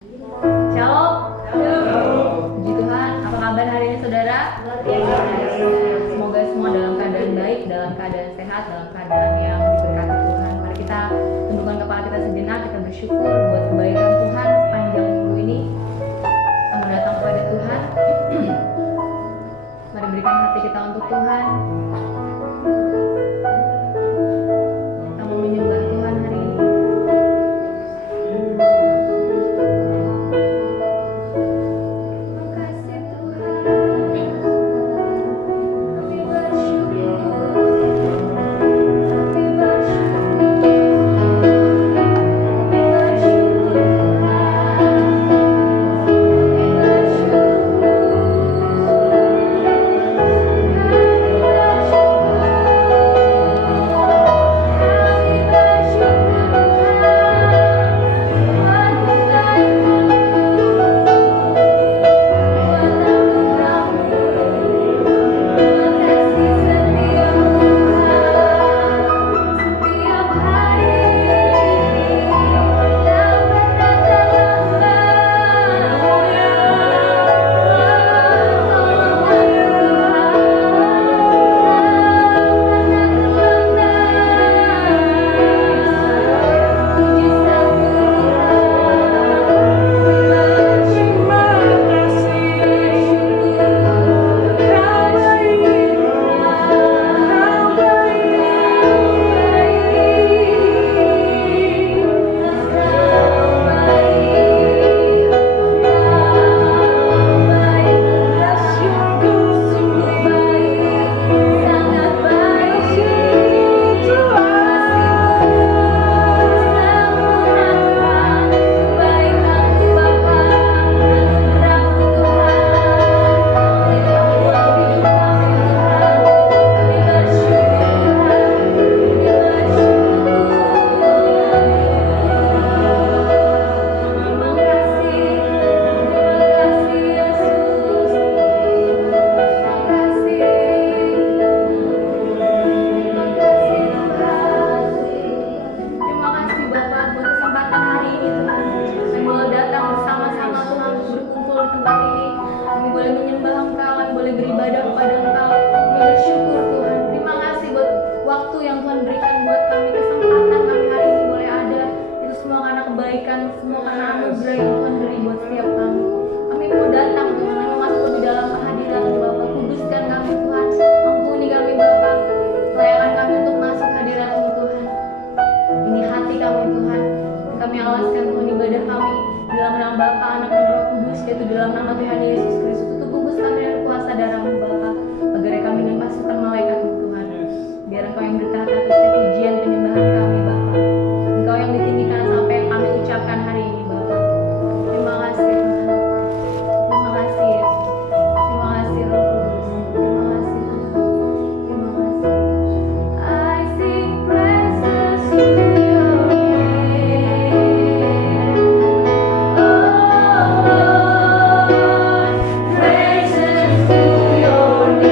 Shalom. Puji Tuhan, apa kabar hari ini saudara? Semoga semua dalam keadaan baik, dalam keadaan sehat, dalam keadaan yang diberkati Tuhan. Mari kita tundukkan kepala kita sejenak, kita bersyukur buat kebaikan Tuhan sepanjang minggu ini. Kita datang kepada Tuhan. Mari berikan hati kita untuk Tuhan. Kita mau menyembah Tuhan hari ini. Your name.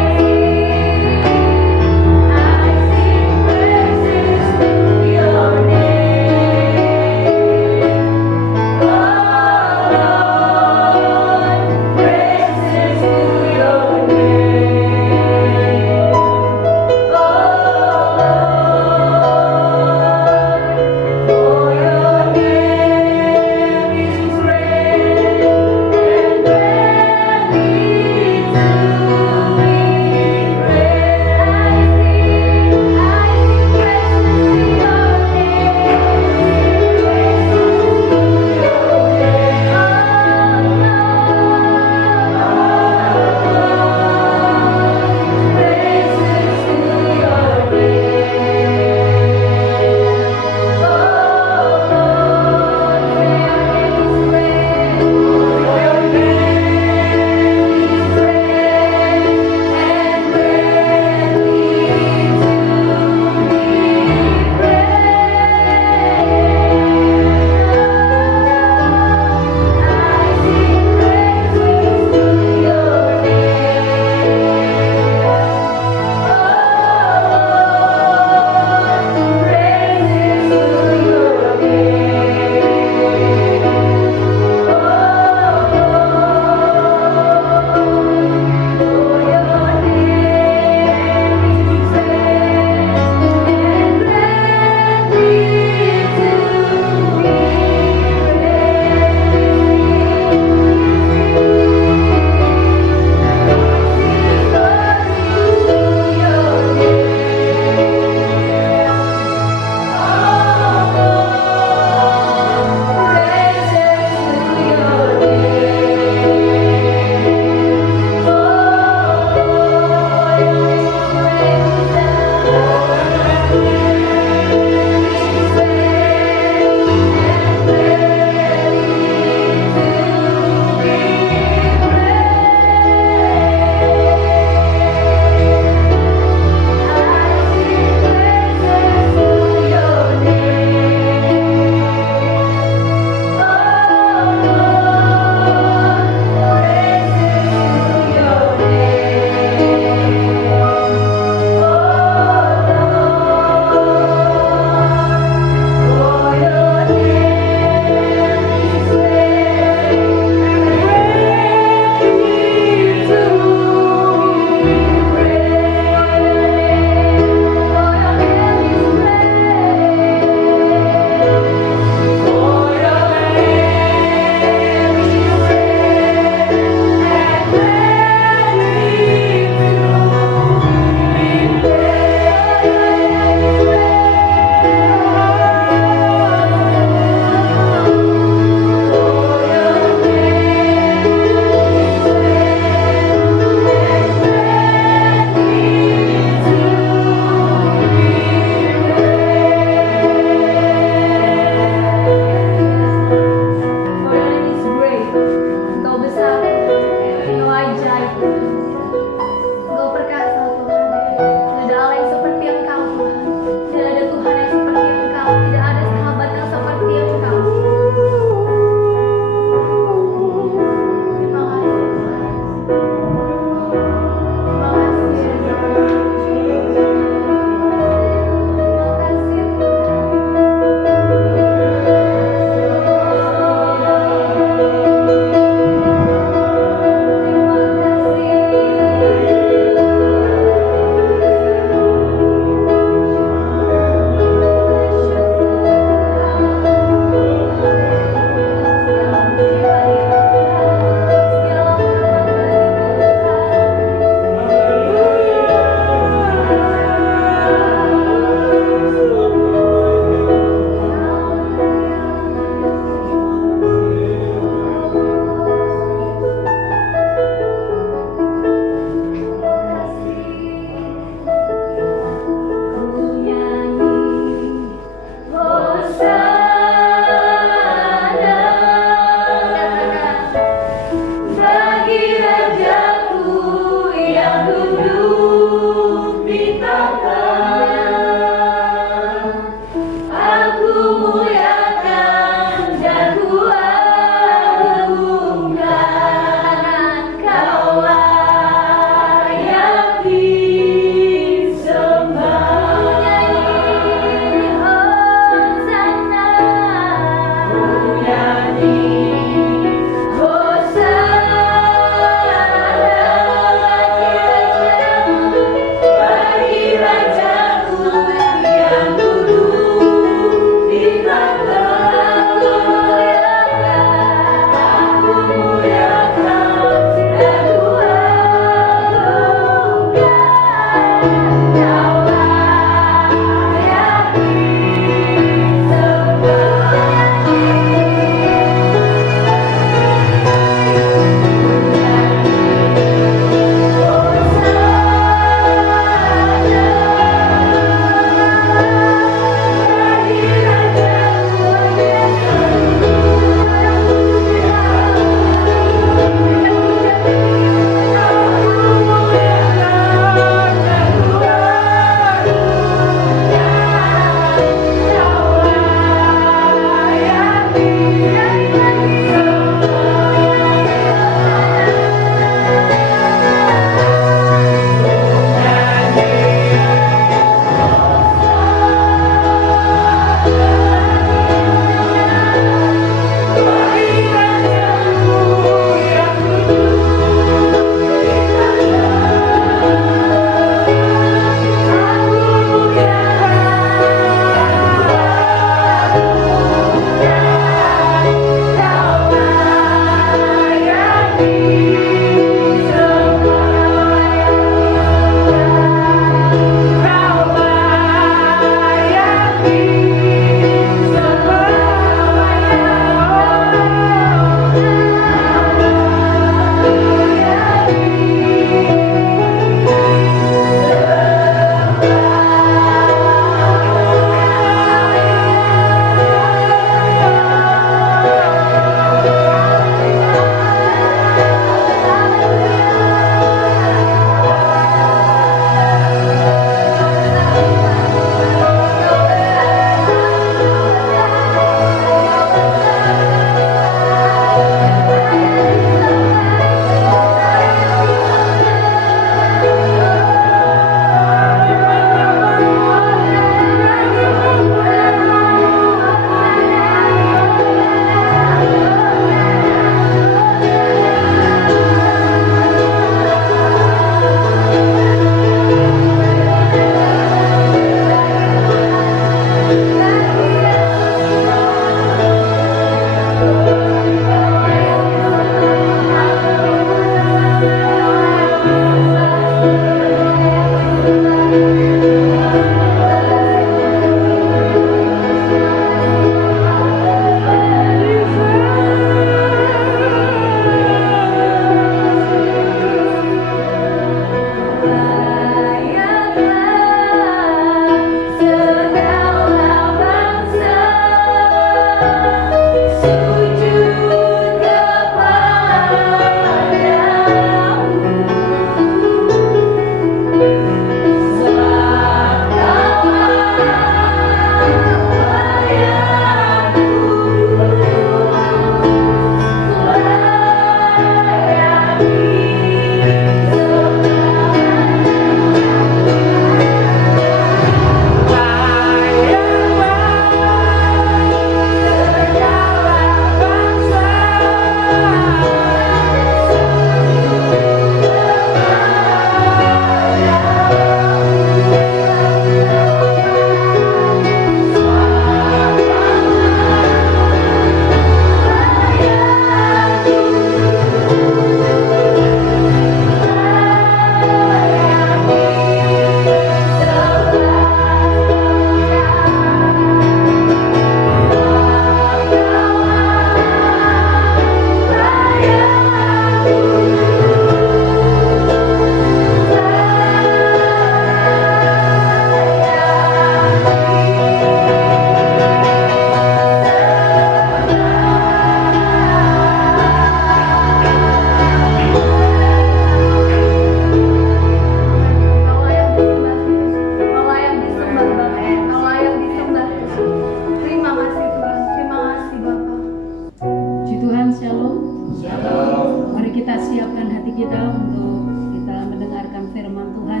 hati kita untuk kita mendengarkan firman Tuhan.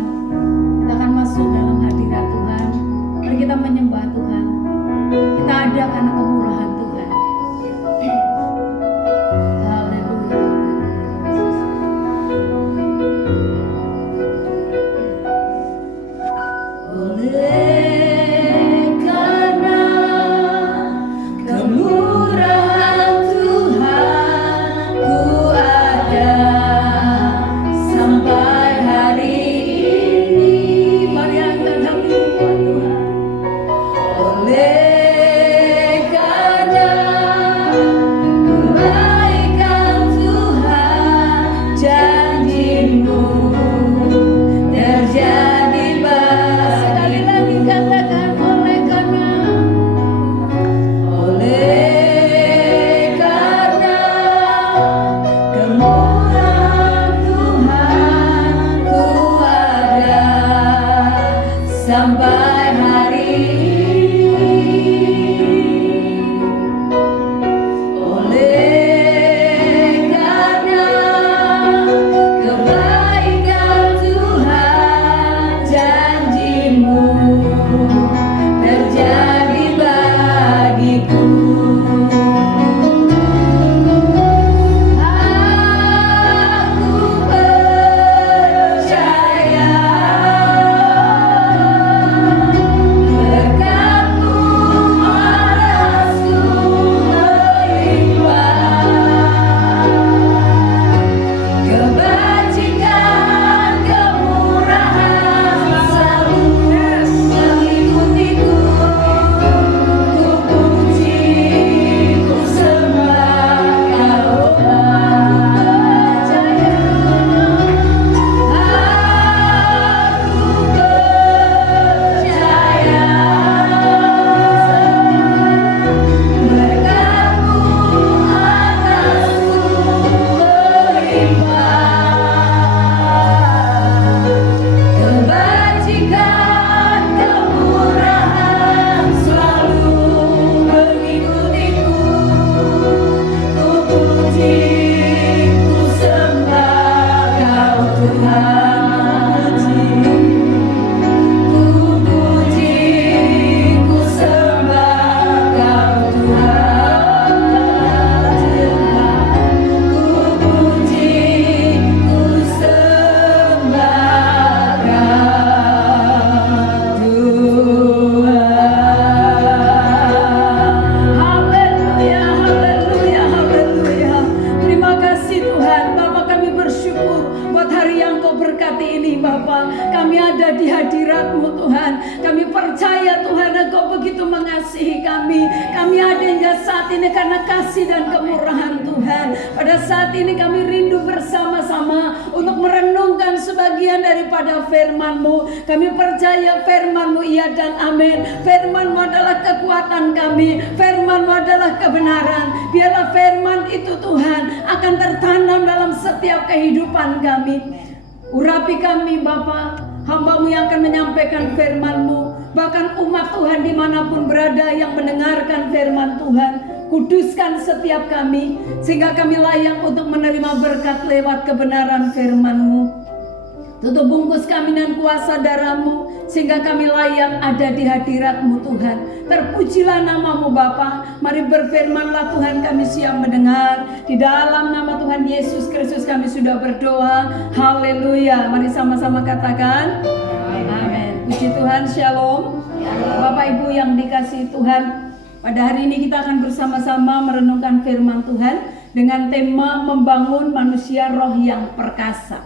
Kita akan masuk dalam hadirat Tuhan. Mari kita menyembah Tuhan. Kita ada karena kemurahan Tuhan. Haleluya. Oleh karena kemurahan Tuhan, ku ada sampai hari ini. Mari angkat hati buat Tuhan. Oleh karena kebaikan Tuhan, janji-Mu terjadi baik. Sekali lagi katakan, oleh karena kemurahan Tuhan, ku ada sampai hari ini. Oleh karena kebaikan Tuhan, janji-Mu terjadi bagiku. Aku percaya berkat-Mu marasku melimpah. Kebajikan, kemurahan selalu mengikutiku. Ku puji, ku sembah Kau percaya. Aku percaya berkat-Mu atasku melimpah. Kebajikan, kemurahan selalu mengikutiku. Ku puji, ku sembah Kau Tuhan. Ku puji, ku sembah Kau Tuhan. Ku puji, ku sembah Kau Tuhan. Haleluya, haleluya, haleluya. Terima kasih Tuhan. Bapa, kami bersyukur buat hari yang Kau berkati ini Bapa. Kami ada di hadirat-Mu Tuhan. Kami percaya Tuhan Engkau begitu mengasihi kami. Kami ada hingga saat ini karena kasih dan kemurahan Tuhan. Pada saat ini kami rindu bersama-sama untuk merenungkan sebagian daripada firman-Mu. Kami percaya firman-Mu iya dan amin. Firman-Mu adalah kekuatan kami. Firman-Mu adalah kebenaran. Biarlah firman itu Tuhan akan tertanam dalam setiap kehidupan kami. Urapi kami Bapa, hamba-Mu yang akan menyampaikan firman-Mu. Bahkan umat Tuhan dimanapun berada yang mendengarkan firman Tuhan, kuduskan setiap kami sehingga kami layak untuk menerima berkat lewat kebenaran firman-Mu. Tutup bungkus kami dengan kuasa darah-Mu sehingga kami layak ada di hadirat-Mu Tuhan. Terpujilah nama-Mu Bapa. Mari berfirmanlah Tuhan, kami siap mendengar. Di dalam nama Tuhan Yesus Kristus kami sudah berdoa. Haleluya. Mari sama-sama katakan amin. Puji Tuhan, shalom. Bapak Ibu yang dikasihi Tuhan, pada hari ini kita akan bersama-sama merenungkan firman Tuhan dengan tema membangun manusia roh yang perkasa.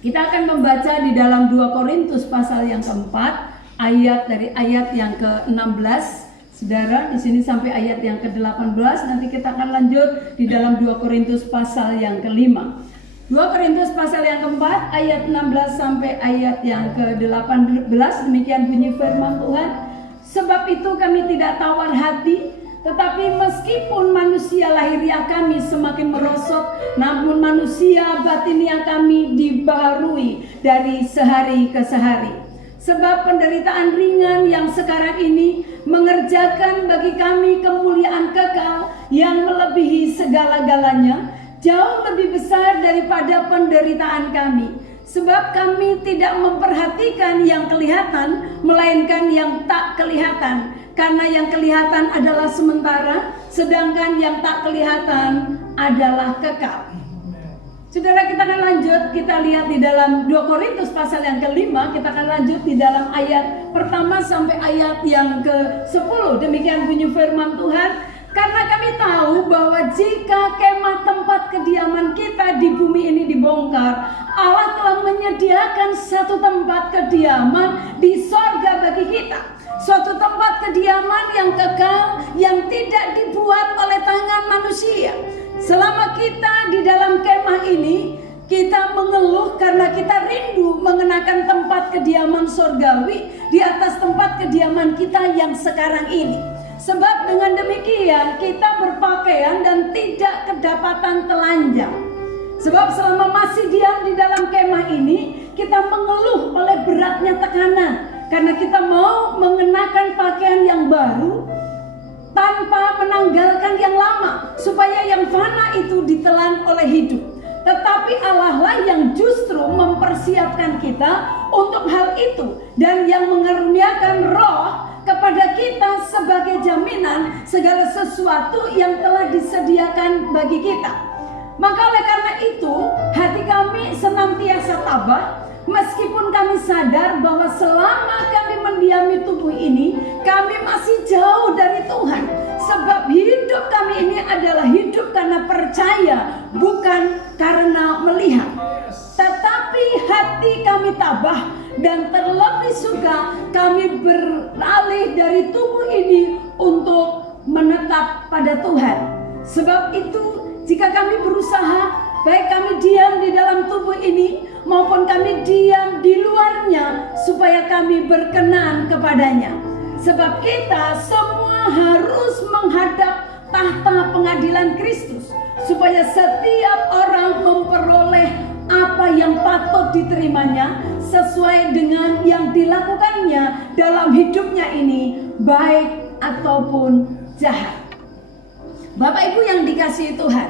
Kita akan membaca di dalam 2 Korintus pasal yang keempat, dari ayat yang ke-16. Saudara, di sini sampai ayat yang ke-18. Nanti kita akan lanjut di dalam 2 Korintus pasal yang ke-5. 2 Korintus pasal yang keempat, ayat 16 sampai ayat yang ke-18. Demikian bunyi firman Tuhan. Sebab itu kami tidak tawar hati, tetapi meskipun manusia lahiriah kami semakin merosot, namun manusia batiniah kami dibaharui dari sehari ke sehari. Sebab penderitaan ringan yang sekarang ini mengerjakan bagi kami kemuliaan kekal yang melebihi segala-galanya, jauh lebih besar daripada penderitaan kami. Sebab kami tidak memperhatikan yang kelihatan, melainkan yang tak kelihatan. Karena yang kelihatan adalah sementara, sedangkan yang tak kelihatan adalah kekal. Saudara, kita akan lanjut, kita lihat di dalam 2 Korintus pasal yang ke-5, kita akan lanjut di dalam ayat pertama sampai ayat yang ke-10. Demikian bunyi firman Tuhan. Karena kami tahu bahwa jika kemah tempat kediaman kita di bumi ini dibongkar, Allah telah menyediakan satu tempat kediaman di sorga bagi kita. Suatu tempat kediaman yang kekal, yang tidak dibuat oleh tangan manusia. Selama kita di dalam kemah ini, kita mengeluh karena kita rindu mengenakan tempat kediaman sorgawi di atas tempat kediaman kita yang sekarang ini. Sebab dengan demikian kita berpakaian dan tidak kedapatan telanjang. Sebab selama masih diam di dalam kemah ini, kita mengeluh oleh beratnya tekanan. Karena kita mau mengenakan pakaian yang baru tanpa menanggalkan yang lama, supaya yang fana itu ditelan oleh hidup. Tetapi Allah lah yang justru mempersiapkan kita untuk hal itu, dan yang mengaruniakan Roh kepada kita sebagai jaminan segala sesuatu yang telah disediakan bagi kita. Maka oleh karena itu, hati kami senantiasa tabah, meskipun kami sadar bahwa selama kami mendiami tubuh ini, kami masih jauh dari Tuhan. Sebab hidup kami ini adalah hidup karena percaya, bukan karena melihat. Tetapi hati kami tabah, dan terlebih suka kami beralih dari tubuh ini untuk menetap pada Tuhan. Sebab itu, jika kami berusaha, baik kami diam di dalam tubuh ini maupun kami diam di luarnya, supaya kami berkenan kepadanya. Sebab kita semua harus menghadap tahta pengadilan Kristus, supaya setiap orang memperoleh apa yang patut diterimanya sesuai dengan yang dilakukannya dalam hidupnya ini, baik ataupun jahat. Bapak Ibu yang dikasihi Tuhan,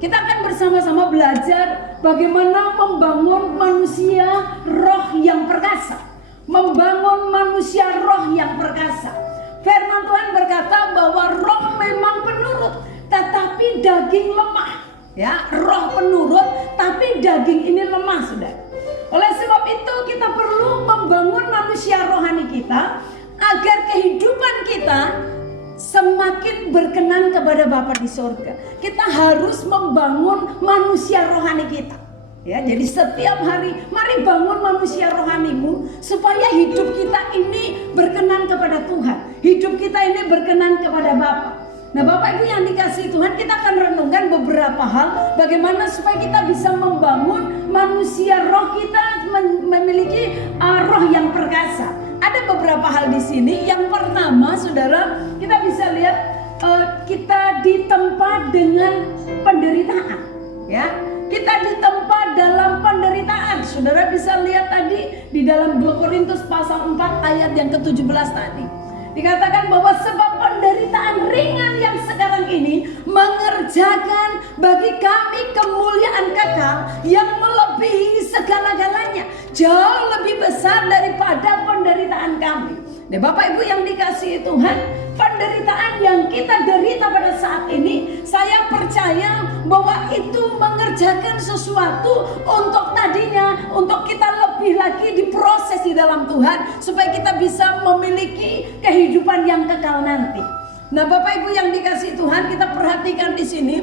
kita akan bersama-sama belajar bagaimana membangun manusia roh yang perkasa. Membangun manusia roh yang perkasa. Firman Tuhan berkata bahwa roh memang penurut, tetapi daging lemah. Ya, roh penurut, tapi daging ini lemah, saudara. Oleh sebab itu kita perlu membangun manusia rohani kita agar kehidupan kita semakin berkenan kepada Bapa di sorga. Kita harus membangun manusia rohani kita. Ya, jadi setiap hari mari bangun manusia rohanimu supaya hidup kita ini berkenan kepada Tuhan. Hidup kita ini berkenan kepada Bapa. Nah, Bapak Ibu yang dikasihi Tuhan, kita akan renungkan beberapa hal bagaimana supaya kita bisa membangun manusia roh kita memiliki roh yang perkasa. Ada beberapa hal di sini. Yang pertama, saudara, kita bisa lihat kita ditempa dengan penderitaan. Ya, kita ditempa dalam penderitaan. Saudara bisa lihat tadi di dalam 2 Korintus pasal 4 ayat yang ke-17 tadi. Dikatakan bahwa sebab penderitaan ringan yang sekarang ini mengerjakan bagi kami kemuliaan kekal yang melebihi segala-galanya, jauh lebih besar daripada penderitaan kami. Nah, Bapak Ibu yang dikasihi Tuhan, penderitaan yang kita derita pada saat ini, saya percaya bahwa itu mengerjakan sesuatu untuk tadinya, untuk kita lebih lagi diproses di dalam Tuhan, supaya kita bisa memiliki kehidupan yang kekal nanti. Nah, Bapak Ibu yang dikasihi Tuhan, kita perhatikan di sini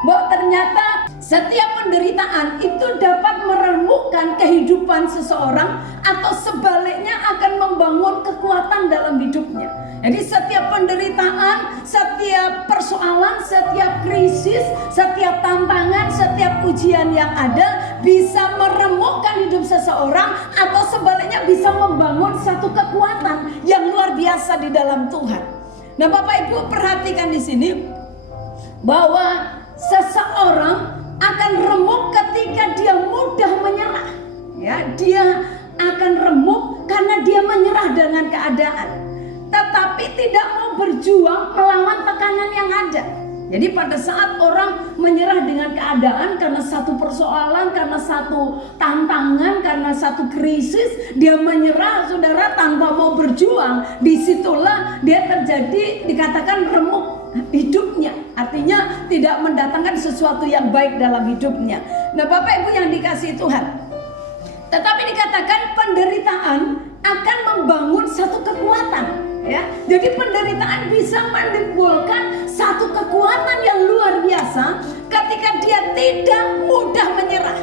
bahwa ternyata setiap penderitaan itu dapat meremukkan kehidupan seseorang atau sebaliknya akan membangun kekuatan dalam hidupnya. Jadi setiap penderitaan, setiap persoalan, setiap krisis, setiap tantangan, setiap ujian yang ada bisa meremukkan hidup seseorang atau sebaliknya bisa membangun satu kekuatan yang luar biasa di dalam Tuhan. Nah, Bapak Ibu perhatikan di sini bahwa seseorang akan remuk ketika dia mudah menyerah. Ya, dia akan remuk karena dia menyerah dengan keadaan, tetapi tidak mau berjuang melawan tekanan yang ada. Jadi pada saat orang menyerah dengan keadaan karena satu persoalan, karena satu tantangan, karena satu krisis, dia menyerah, saudara, tanpa mau berjuang. Disitulah dia terjadi, dikatakan remuk hidupnya. Artinya tidak mendatangkan sesuatu yang baik dalam hidupnya. Nah, Bapak Ibu yang dikasihi Tuhan, tetapi dikatakan penderitaan akan membangun satu kekuatan. Ya, jadi penderitaan bisa menimbulkan satu kekuatan yang luar biasa ketika dia tidak mudah menyerah.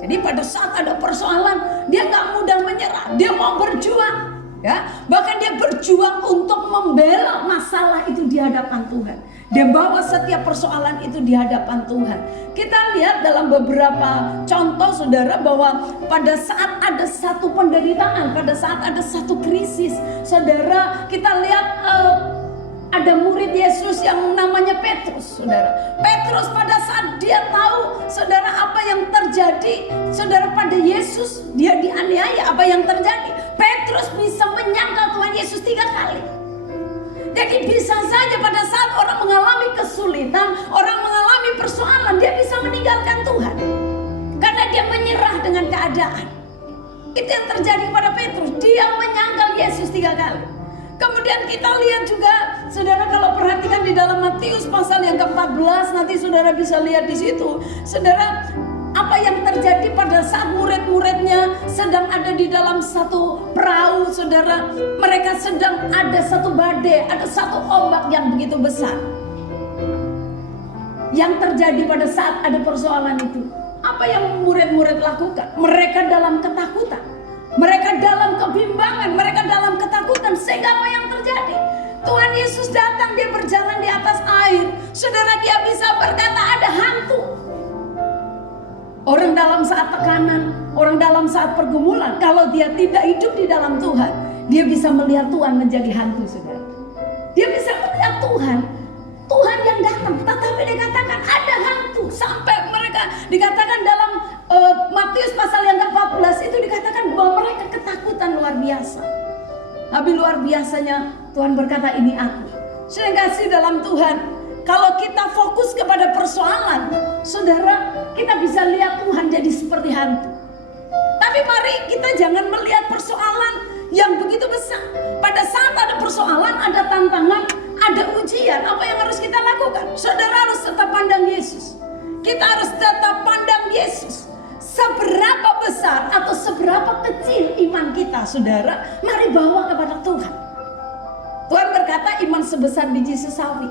Jadi pada saat ada persoalan, dia nggak mudah menyerah, dia mau berjuang, ya. Bahkan dia berjuang untuk membela masalah itu di hadapan Tuhan. Dia bawa setiap persoalan itu di hadapan Tuhan. Kita lihat dalam beberapa contoh, saudara, bahwa pada saat ada satu penderitaan, pada saat ada satu krisis, saudara, kita lihat ada murid Yesus yang namanya Petrus, saudara. Petrus pada saat dia tahu, saudara, apa yang terjadi, saudara, pada Yesus, dia dianiaya, apa yang terjadi? Petrus bisa menyangkal Tuhan Yesus 3 kali. Jadi bisa saja pada saat orang mengalami kesulitan, orang mengalami persoalan, dia bisa meninggalkan Tuhan karena dia menyerah dengan keadaan. Itu yang terjadi pada Petrus. Dia menyangkal Yesus 3 kali. Kemudian kita lihat juga, saudara, kalau perhatikan di dalam Matius pasal yang ke-14, nanti saudara bisa lihat di situ, saudara, apa yang terjadi pada saat murid-muridnya sedang ada di dalam satu perahu, saudara. Mereka sedang ada satu badai, ada satu ombak yang begitu besar. Yang terjadi pada saat ada persoalan itu, apa yang murid-murid lakukan? Mereka dalam ketakutan, mereka dalam kebimbangan, mereka dalam ketakutan. Sehingga apa yang terjadi? Tuhan Yesus datang, dia berjalan di atas air. Saudara, dia bisa berkata ada hantu. Orang dalam saat tekanan, orang dalam saat pergumulan, kalau dia tidak hidup di dalam Tuhan, dia bisa melihat Tuhan menjadi hantu, saudara. Dia bisa melihat Tuhan yang datang, tetapi dikatakan ada hantu. Sampai mereka dikatakan dalam Matius pasal yang ke-14 itu dikatakan bahwa mereka ketakutan luar biasa. Tapi luar biasanya Tuhan berkata, ini aku. Saya kasih dalam Tuhan. Kalau kita fokus kepada persoalan, saudara, kita bisa lihat Tuhan jadi seperti hantu. Tapi mari kita jangan melihat persoalan yang begitu besar. Pada saat ada persoalan, ada tantangan, ada ujian, apa yang harus kita lakukan? Saudara harus tetap pandang Yesus. Kita harus tetap pandang Yesus. Seberapa besar atau seberapa kecil iman kita, saudara, mari bawa kepada Tuhan. Tuhan berkata iman sebesar biji sesawi.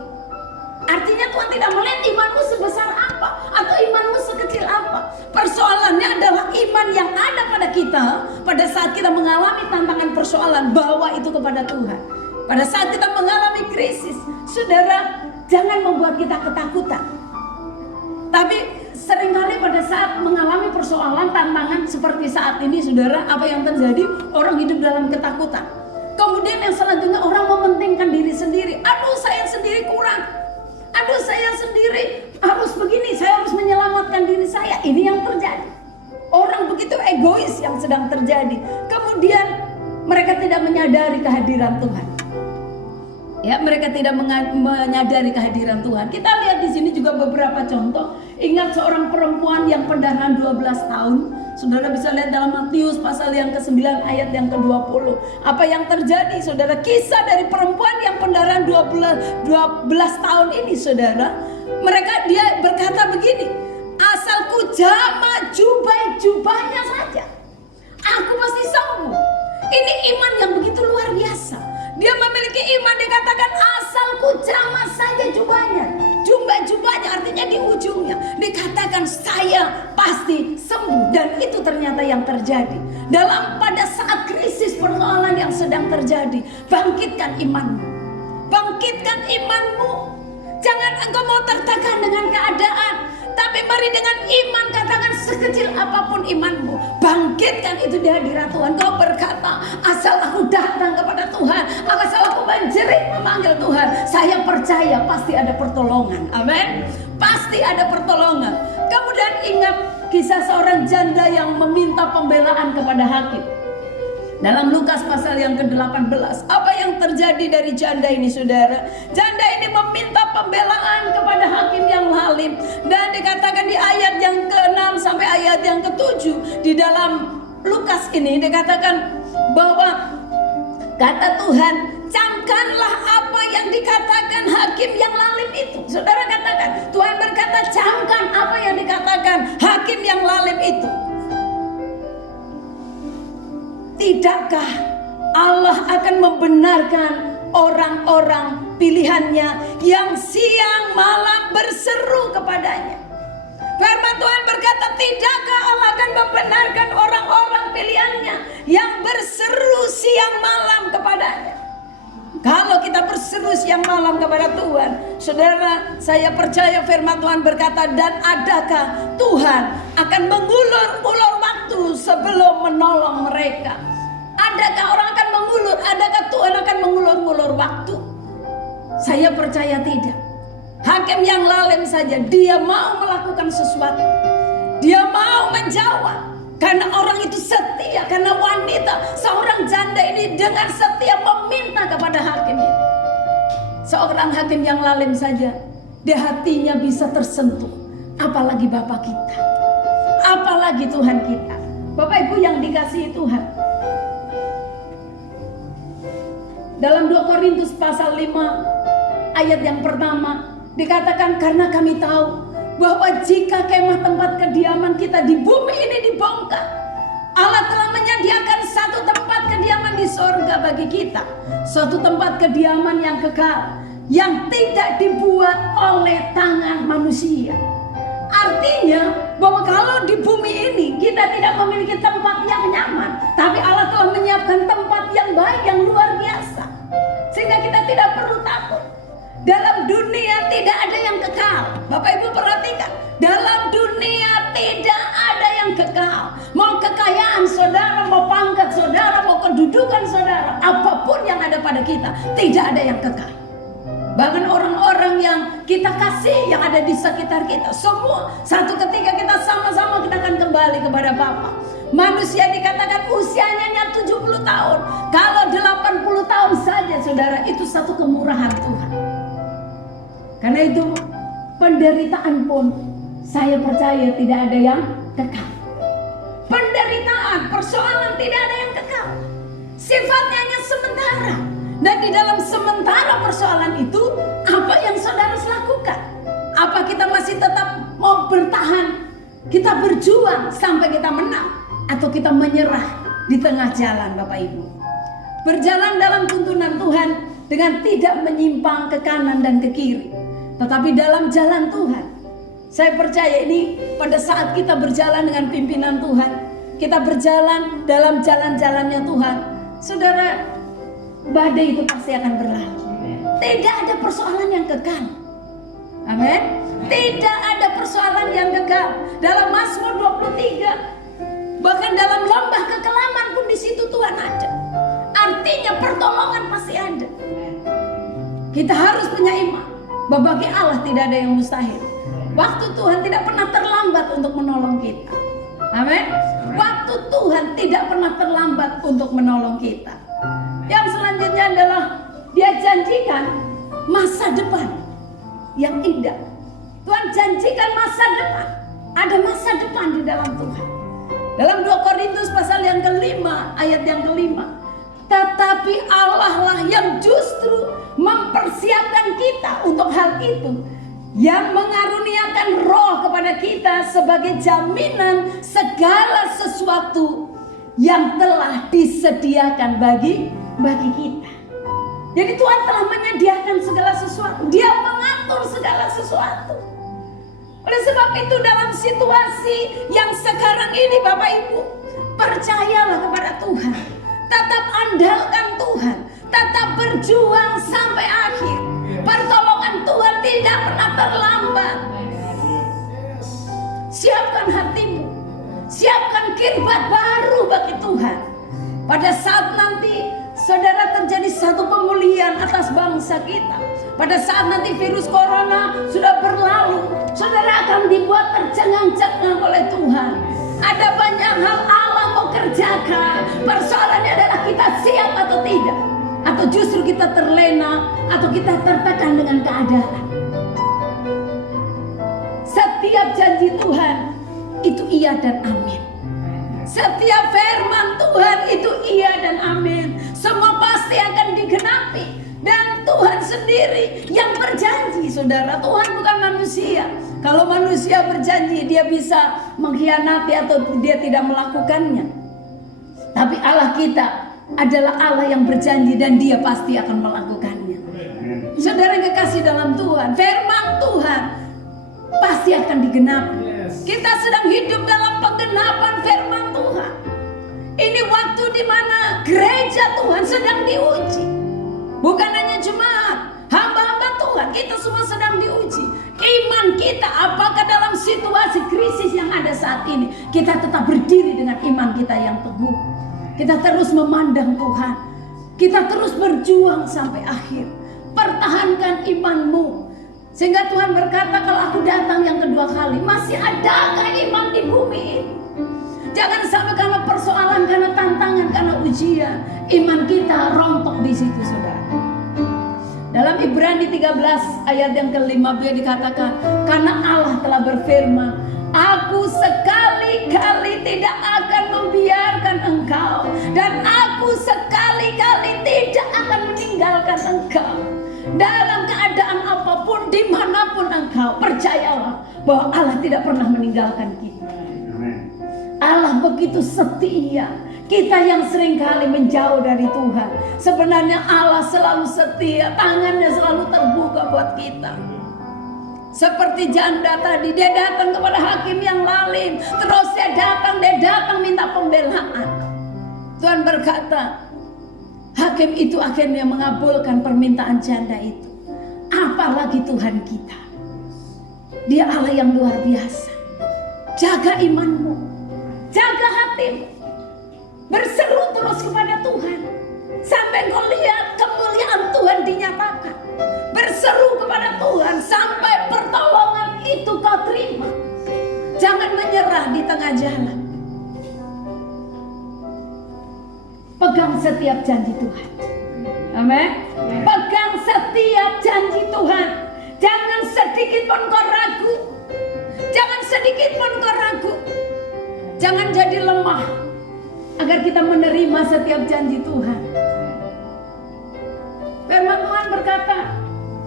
Artinya Tuhan tidak melihat imanmu sebesar apa atau imanmu sekecil apa. Persoalannya adalah iman yang ada pada kita pada saat kita mengalami tantangan persoalan, bawa itu kepada Tuhan. Pada saat kita mengalami krisis, saudara, jangan membuat kita ketakutan. Tapi seringkali pada saat mengalami persoalan, tantangan seperti saat ini, saudara, apa yang terjadi? Orang hidup dalam ketakutan. Kemudian yang selanjutnya orang mementingkan diri sendiri. Aduh, saya sendiri kurang. Aduh, saya sendiri harus begini, saya harus menyelamatkan diri saya. Ini yang terjadi. Orang begitu egois yang sedang terjadi. Kemudian mereka tidak menyadari kehadiran Tuhan. Ya, mereka tidak menyadari kehadiran Tuhan. Kita lihat di sini juga beberapa contoh. Ingat seorang perempuan yang pendarahan 12 tahun. Saudara bisa lihat dalam Matius pasal yang ke-9 ayat yang ke-20. Apa yang terjadi, saudara? Kisah dari perempuan yang pendarahan 12 tahun ini, saudara. Dia berkata begini, asalku jama jubahnya saja, aku pasti sembuh. Ini iman yang begitu luar biasa. Dia memiliki iman, dikatakan asalku jama saja jubahnya. Jubahnya artinya di ujungnya. Dikatakan saya pasti sembuh. Dan itu ternyata yang terjadi. Pada saat krisis persoalan yang sedang terjadi, bangkitkan imanmu. Bangkitkan imanmu. Jangan engkau mau tertekan dengan keadaan. Tapi mari dengan iman katakan sekecil apapun imanmu, bangkitkan itu di hadirat Tuhan. Kau berkata, asal aku datang kepada Tuhan, asal aku menjerit memanggil Tuhan, saya percaya pasti ada pertolongan. Amin. Pasti ada pertolongan. Kemudian ingat kisah seorang janda yang meminta pembelaan kepada hakim. Dalam Lukas pasal yang ke-18, apa yang terjadi dari janda ini, saudara? Janda ini meminta pembelaan kepada hakim yang lalim. Dan dikatakan di ayat yang ke-6 sampai ayat yang ke-7 di dalam Lukas ini dikatakan bahwa kata Tuhan, camkanlah apa yang dikatakan hakim yang lalim itu. Saudara katakan, Tuhan berkata, camkan apa yang dikatakan hakim yang lalim itu. Tidakkah Allah akan membenarkan orang-orang pilihannya yang siang malam berseru kepadanya? Firman Tuhan berkata, tidakkah Allah akan membenarkan orang-orang pilihannya yang berseru siang malam kepadanya? Kalau kita berseru siang malam kepada Tuhan, saudara, saya percaya firman Tuhan berkata, dan adakah Tuhan akan mengulur-ulur waktu sebelum menolong mereka? Adakah orang akan mengulur? Adakah Tuhan akan mengulur-ulur waktu? Saya percaya tidak. Hakim yang lalim saja, dia mau melakukan sesuatu. Dia mau menjawab. Karena orang itu setia, karena wanita, seorang janda ini dengan setia meminta kepada hakim itu. Seorang hakim yang lalim saja, di hatinya bisa tersentuh. Apalagi Bapak kita, apalagi Tuhan kita. Bapak Ibu yang dikasihi Tuhan, dalam 2 Korintus pasal 5 ayat yang pertama dikatakan, karena kami tahu bahwa jika kemah tempat kediaman kita di bumi ini dibongkar, Allah telah menyediakan satu tempat kediaman di sorga bagi kita, suatu tempat kediaman yang kekal, yang tidak dibuat oleh tangan manusia. Artinya bahwa kalau di bumi ini kita tidak memiliki tempat yang nyaman, tapi Allah telah menyiapkan tempat yang baik, yang luar biasa, sehingga kita tidak perlu takut. Dalam dunia tidak ada yang kekal. Bapak Ibu perhatikan, dalam dunia tidak ada yang kekal. Mau kekayaan saudara, mau pangkat saudara, mau kedudukan saudara, apapun yang ada pada kita, tidak ada yang kekal. Bahkan orang-orang yang kita kasih, yang ada di sekitar kita, semua satu ketika kita sama-sama kita akan kembali kepada Bapa. Manusia dikatakan usianya hanya 70 tahun. Kalau 80 tahun saja saudara, itu satu kemurahan Tuhan. Karena itu penderitaan pun saya percaya tidak ada yang kekal. Penderitaan, persoalan tidak ada yang kekal. Sifatnya hanya sementara. Dan di dalam sementara persoalan itu, apa yang saudara lakukan? Apa kita masih tetap mau bertahan? Kita berjuang sampai kita menang? Atau kita menyerah di tengah jalan Bapak Ibu? Berjalan dalam tuntunan Tuhan dengan tidak menyimpang ke kanan dan ke kiri, tetapi dalam jalan Tuhan. Saya percaya ini pada saat kita berjalan dengan pimpinan Tuhan, kita berjalan dalam jalan-jalannya Tuhan, saudara, badai itu pasti akan berlalu. Tidak ada persoalan yang kekal. Amin. Tidak ada persoalan yang kekal. Dalam Mazmur 23, bahkan dalam lembah kekelaman pun di situ Tuhan ada. Artinya pertolongan pasti ada. Kita harus punya iman bahwa bagi Allah tidak ada yang mustahil. Waktu Tuhan tidak pernah terlambat untuk menolong kita. Amin. Waktu Tuhan tidak pernah terlambat untuk menolong kita. Yang selanjutnya adalah Dia janjikan masa depan yang indah. Tuhan janjikan masa depan. Ada masa depan di dalam Tuhan. Dalam 2 Korintus pasal yang kelima, ayat yang kelima, tetapi Allah lah yang justru mempersiapkan kita untuk hal itu, yang mengaruniakan roh kepada kita sebagai jaminan segala sesuatu yang telah disediakan bagi kita. Jadi Tuhan telah menyediakan segala sesuatu. Dia mengatur segala sesuatu. Oleh sebab itu dalam situasi yang sekarang ini Bapak Ibu, percayalah kepada Tuhan. Tetap andalkan Tuhan. Tetap berjuang sampai akhir. Pertolongan Tuhan tidak pernah terlambat. Siapkan hatimu. Siapkan kirbat baru bagi Tuhan. Pada saat nanti saudara terjadi satu pemulihan atas bangsa kita, pada saat nanti virus corona sudah berlalu, saudara akan dibuat tercengang-cengang oleh Tuhan. Ada banyak hal Allah mau kerjakan. Persoalannya adalah kita siap atau tidak, atau justru kita terlena, atau kita tertekan dengan keadaan. setiap janji Tuhan itu iya dan amin. Setiap firman Tuhan itu iya dan amin. Semua pasti akan digenapi. Dan Tuhan sendiri yang berjanji, saudara. Tuhan bukan manusia. Kalau manusia berjanji, dia bisa mengkhianati atau dia tidak melakukannya. Tapi Allah kita adalah Allah yang berjanji dan dia pasti akan melakukannya. Saudara yang kekasih dalam Tuhan, firman Tuhan pasti akan digenapi. Kita sedang hidup dalam penggenapan firman Tuhan. Ini waktu di mana gereja Tuhan sedang diuji. Bukan hanya jemaat, hamba-hamba Tuhan, kita semua sedang diuji. Iman kita apakah dalam situasi krisis yang ada saat ini, kita tetap berdiri dengan iman kita yang teguh. Kita terus memandang Tuhan. Kita terus berjuang sampai akhir. Pertahankan imanmu. Sehingga Tuhan berkata, kalau aku datang yang kedua kali, masih adakah iman di bumi ini? Jangan sampai karena persoalan, karena tantangan, karena ujian, iman kita rontok di situ, saudara. Dalam Ibrani 13 ayat yang ke-5 dikatakan, karena Allah telah berfirman, aku sekali-kali tidak akan membiarkan engkau, dan aku sekali-kali tidak akan meninggalkan engkau. Dalam keadaan apapun, dimanapun engkau, percayalah bahwa Allah tidak pernah meninggalkan kita. Allah begitu setia. Kita yang seringkali menjauh dari Tuhan, sebenarnya Allah selalu setia. Tangannya selalu terbuka buat kita. Seperti janda tadi, dia datang kepada hakim yang lalim. Terus dia datang minta pembelaan. Tuhan berkata, hakim itu akhirnya mengabulkan permintaan janda itu. Apalagi Tuhan kita, dia Allah yang luar biasa. Jaga imanmu, jaga hatimu, berseru terus kepada Tuhan sampai kau lihat kemuliaan Tuhan dinyatakan. Berseru kepada Tuhan sampai pertolongan itu kau terima. Jangan menyerah di tengah jalan. Pegang setiap janji Tuhan. Amin. Pegang setiap janji Tuhan. Jangan sedikit pun kau ragu. Jangan sedikit pun kau ragu. Jangan jadi lemah agar kita menerima setiap janji Tuhan. Firman Tuhan berkata,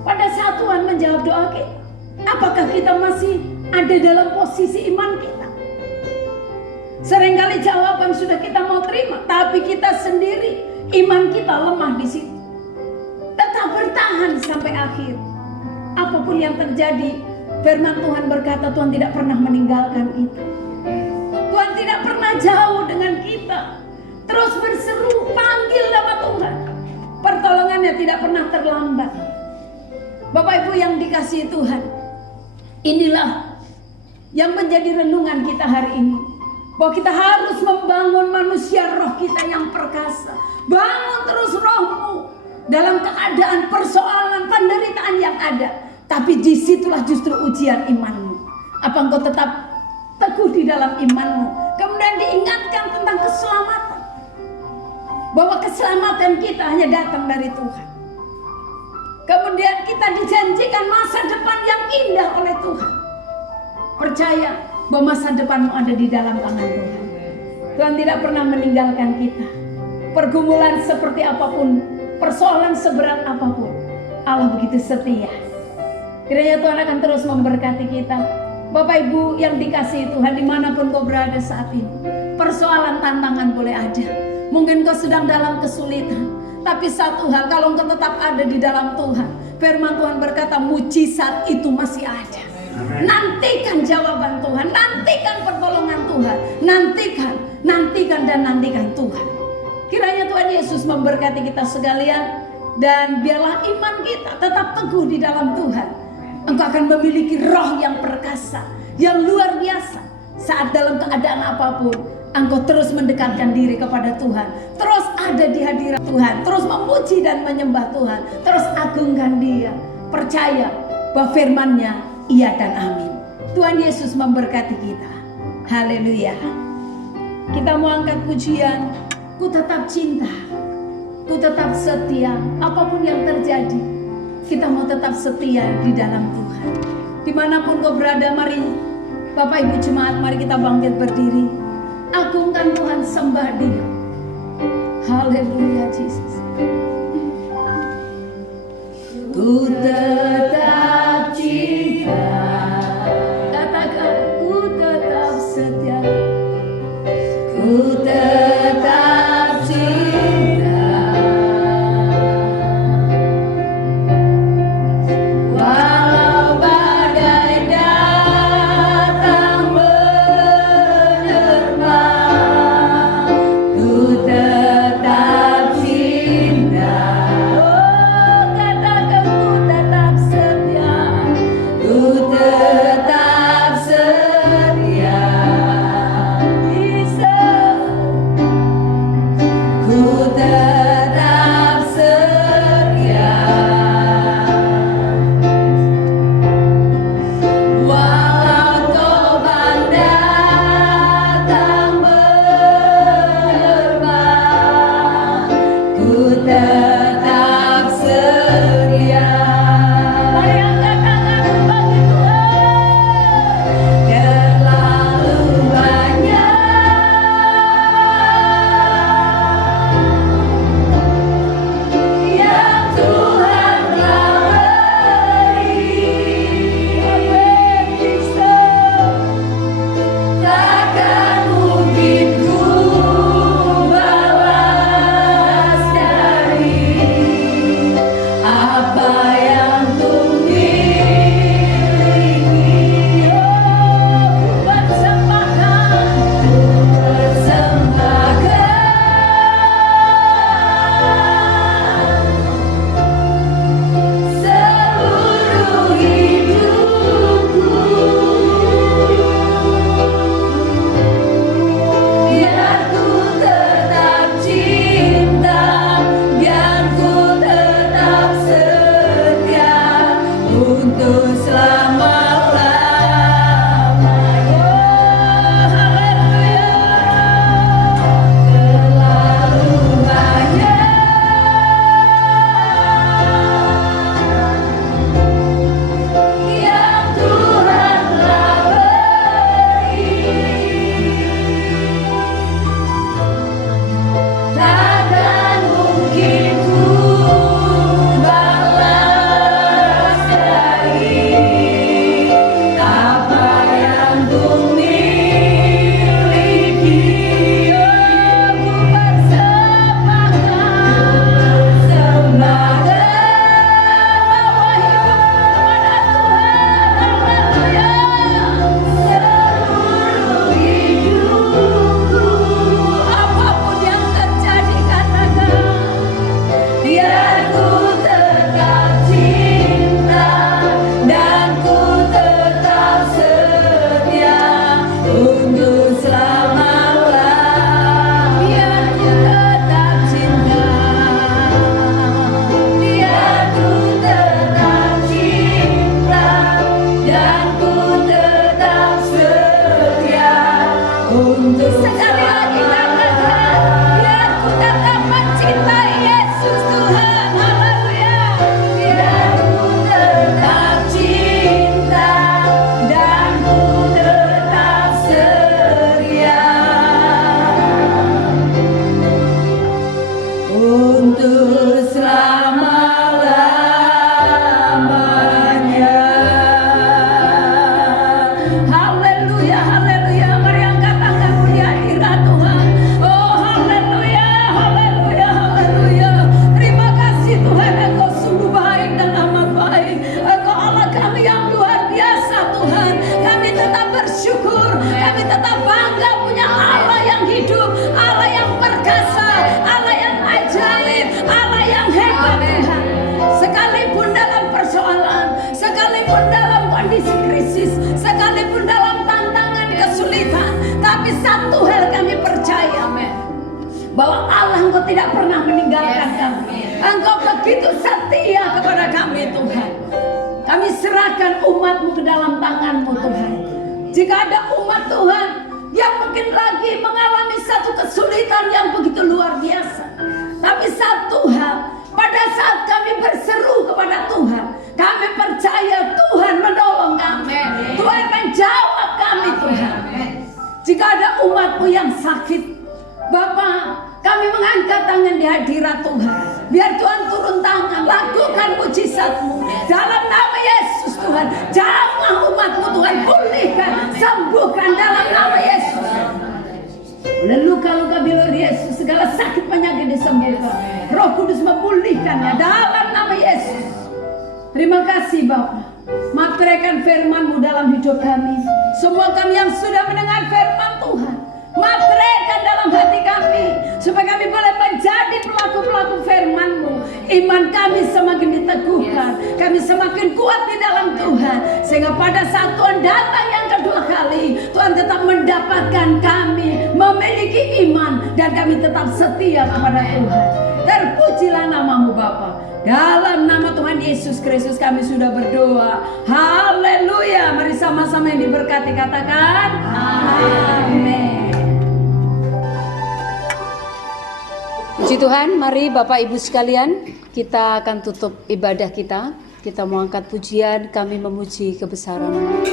pada saat Tuhan menjawab doa kita, apakah kita masih ada dalam posisi iman kita? Seringkali jawaban sudah kita mau terima, tapi kita sendiri iman kita lemah di situ. Tetap bertahan sampai akhir. Apapun yang terjadi, firman Tuhan berkata Tuhan tidak pernah meninggalkan kita. Tuhan tidak pernah jauh dengan kita. Terus berseru, panggil nama Tuhan. Pertolongannya tidak pernah terlambat. Bapak Ibu yang dikasihi Tuhan, inilah yang menjadi renungan kita hari ini. Bahwa kita harus membangun manusia roh kita yang perkasa. Bangun terus rohmu dalam keadaan persoalan penderitaan yang ada. Tapi disitulah justru ujian imanmu. Apa engkau tetap teguh di dalam imanmu? Kemudian diingatkan tentang keselamatan. Bahwa keselamatan kita hanya datang dari Tuhan. Kemudian kita dijanjikan masa depan yang indah oleh Tuhan. Percaya bahwa masa depanmu ada di dalam tangan Tuhan. Tuhan tidak pernah meninggalkan kita. Pergumulan seperti apapun, persoalan seberat apapun, Allah begitu setia. Kiranya Tuhan akan terus memberkati kita. Bapak Ibu yang dikasihi Tuhan, dimanapun kau berada saat ini, persoalan tantangan boleh ada. Mungkin kau sedang dalam kesulitan, tapi satu hal, kalau engkau tetap ada di dalam Tuhan, firman Tuhan berkata mujizat itu masih ada. Nantikan jawaban Tuhan, nantikan pertolongan Tuhan, nantikan Tuhan. Kiranya Tuhan Yesus memberkati kita sekalian, dan biarlah iman kita tetap teguh di dalam Tuhan. Engkau akan memiliki roh yang perkasa, yang luar biasa. Saat dalam keadaan apapun, engkau terus mendekatkan diri kepada Tuhan, terus ada di hadirat Tuhan, terus memuji dan menyembah Tuhan, terus agungkan Dia. Percaya bahwa firman-Nya iya dan amin. Tuhan Yesus memberkati kita. Haleluya. Kita mau angkat pujian. Ku tetap cinta, ku tetap setia. Apapun yang terjadi, kita mau tetap setia di dalam Tuhan. Dimanapun kau berada, mari Bapak Ibu jemaat, mari kita bangkit berdiri. Agungkan Tuhan, sembah Dia. Haleluya, Yesus. Ku tetap cinta, katakan ku tetap setia, ku tetap cinta, walau badai datang menerpa, ku tetap cinta. Oh, katakan ku tetap setia, ku tetap setia. Bisa, ku tetap setia. Walau topan datang menerpa, ku tetap setia. Mari angkat tangan bagi Tuhan. Terlalu banyak yang Tuhan telah beri. Amin, Yesus. Takkan mungkin ku balas dari apa yang ku miliki. Oh, ku persembahkan seluruh hidupku, biar ku tetap cinta, biar ku tetap setia untuk selama-lamanya. Haleluya. Terlalu banyak yang Tuhan telah beri. Takkan mungkin ku balas dari apa yang ku miliki. Oh, ku persembahkan bawa hidup kepada Tuhan. Haleluya. Seluruh hidupku, apapun yang terjadi, katakan, biar ku tetap cinta dan ku tetap setia untuk selama-lamanya. Biar ku tetap cinta, biar ku tetap cinta dan ku tetap setia untuk sekali lagi katakan, biar ku tetap mencintai Yesus Tuhan. Haleluya. Biar ku tetap cinta dan ku tetap setia untuk selama-lamanya. Haleluya, haleluya. Mari angkat tanganmu di hadirat Tuhan. Oh, haleluya, haleluya, haleluya. Terima kasih Tuhan, Engkau sungguh baik dan amat baik. Engkau Allah kami yang luar biasa Tuhan. Kami tetap bersyukur, kami tetap bangga punya Allah yang hidup, Allah yang perkasa, Allah yang ajaib, Allah yang hebat Tuhan. Sekalipun dalam persoalan, sekalipun dalam kondisi krisis, sekalipun dalam tantangan kesulitan, tapi satu hal kami percaya, men, bahwa Allah Engkau tidak pernah meninggalkan kami. Engkau begitu setia kepada kami Tuhan. Kami serahkan umat-Mu ke dalam tangan-Mu Tuhan. Jika ada umat Tuhan yang mungkin lagi mengalami satu kesulitan yang begitu luar biasa, tapi satu hal, pada saat kami berseru kepada Tuhan, kami percaya Tuhan menolong kami, Tuhan menjawab kami hadirat Tuhan. Biar Tuhan turun tangan, lakukan mujizat-Mu dalam nama Yesus Tuhan. Jamah umat-Mu Tuhan, pulihkan, sembuhkan dalam nama Yesus. Oleh luka-luka bilur Yesus, segala sakit penyakit disembuhkan. Roh Kudus memulihkannya dalam nama Yesus. Terima kasih Bapa. Materaikan firman-Mu dalam hidup kami. Semua kami yang sudah mendengar firman Tuhan, materaikan dalam hati kami, supaya kami boleh menjadi pelaku-pelaku firman-Mu. Iman kami semakin diteguhkan, kami semakin kuat di dalam Tuhan, sehingga pada saat Tuhan datang yang kedua kali, Tuhan tetap mendapatkan kami memiliki iman, dan kami tetap setia kepada Tuhan. Terpujilah nama-Mu Bapa. Dalam nama Tuhan Yesus Kristus kami sudah berdoa. Haleluya. Mari sama-sama yang diberkati katakan amin. Puji Tuhan, mari Bapak Ibu sekalian, kita akan tutup ibadah kita. Kita mau angkat pujian, kami memuji kebesaran-Mu.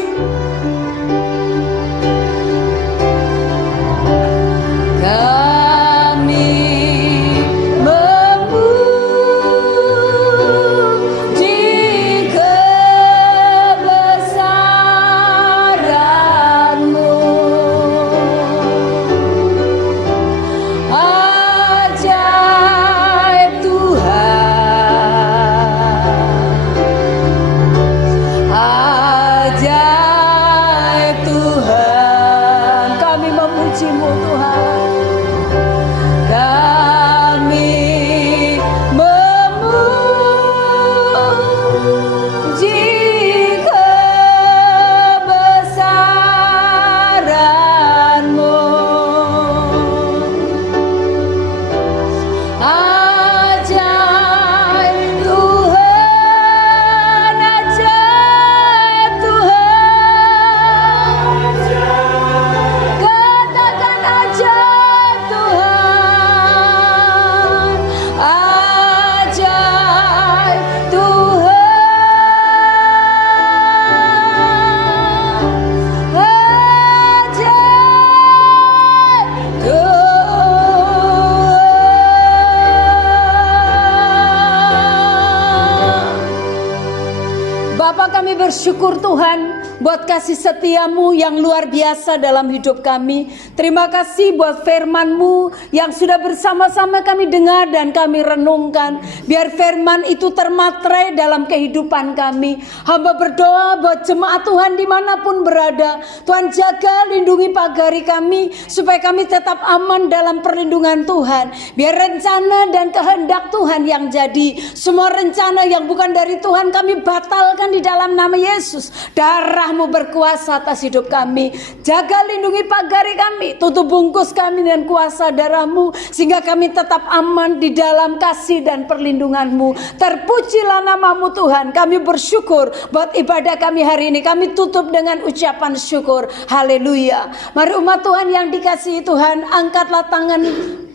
Bersyukur Tuhan buat kasih setia-Mu yang luar biasa dalam hidup kami. Terima kasih buat firman-Mu yang sudah bersama-sama kami dengar dan kami renungkan. Biar firman itu termaterai dalam kehidupan kami. Hamba berdoa buat jemaat Tuhan dimanapun berada. Tuhan jaga, lindungi, pagari kami supaya kami tetap aman dalam perlindungan Tuhan. Biar rencana dan kehendak Tuhan yang jadi. Semua rencana yang bukan dari Tuhan kami batalkan di dalam nama Yesus. Darah-Mu berkuasa atas hidup kami. Jaga, lindungi, pagari kami. Tutup bungkus kami dengan kuasa darah-Mu, sehingga kami tetap aman di dalam kasih dan perlindungan-Mu. Terpujilah nama-Mu Tuhan. Kami bersyukur buat ibadah kami hari ini. Kami tutup dengan ucapan syukur. Haleluya. Mari umat Tuhan yang dikasihi Tuhan, angkatlah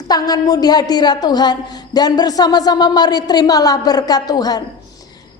tanganmu di hadirat Tuhan, dan bersama-sama mari terimalah berkat Tuhan.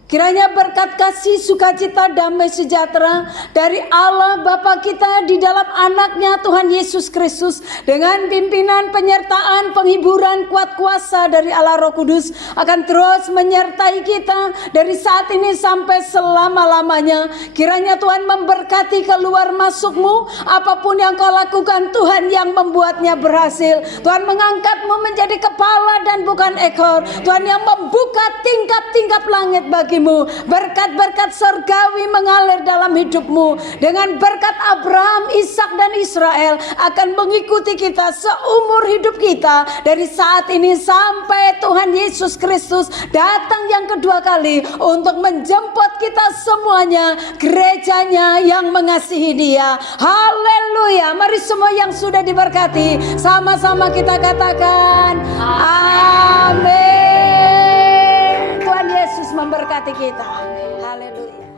Kiranya berkat kasih, sukacita, damai sejahtera dari Allah Bapa kita di dalam anaknya Tuhan Yesus Kristus, dengan pimpinan, penyertaan, penghiburan, kuat kuasa dari Allah Roh Kudus akan terus menyertai kita dari saat ini sampai selama-lamanya. Kiranya Tuhan memberkati keluar masukmu, apapun yang kau lakukan Tuhan yang membuatnya berhasil. Tuhan mengangkatmu menjadi kepala dan bukan ekor. Tuhan yang membuka tingkap-tingkap langit bagimu. Berkat-berkat surgawi mengalir dalam hidupmu. Dengan berkat Abraham, Ishak dan Israel akan mengikuti kita seumur hidup kita, dari saat ini sampai Tuhan Yesus Kristus datang yang kedua kali untuk menjemput kita semuanya, gerejanya yang mengasihi Dia. Haleluya. Mari semua yang sudah diberkati sama-sama kita katakan amin. Tuhan Yesus memberkati kita. Haleluya.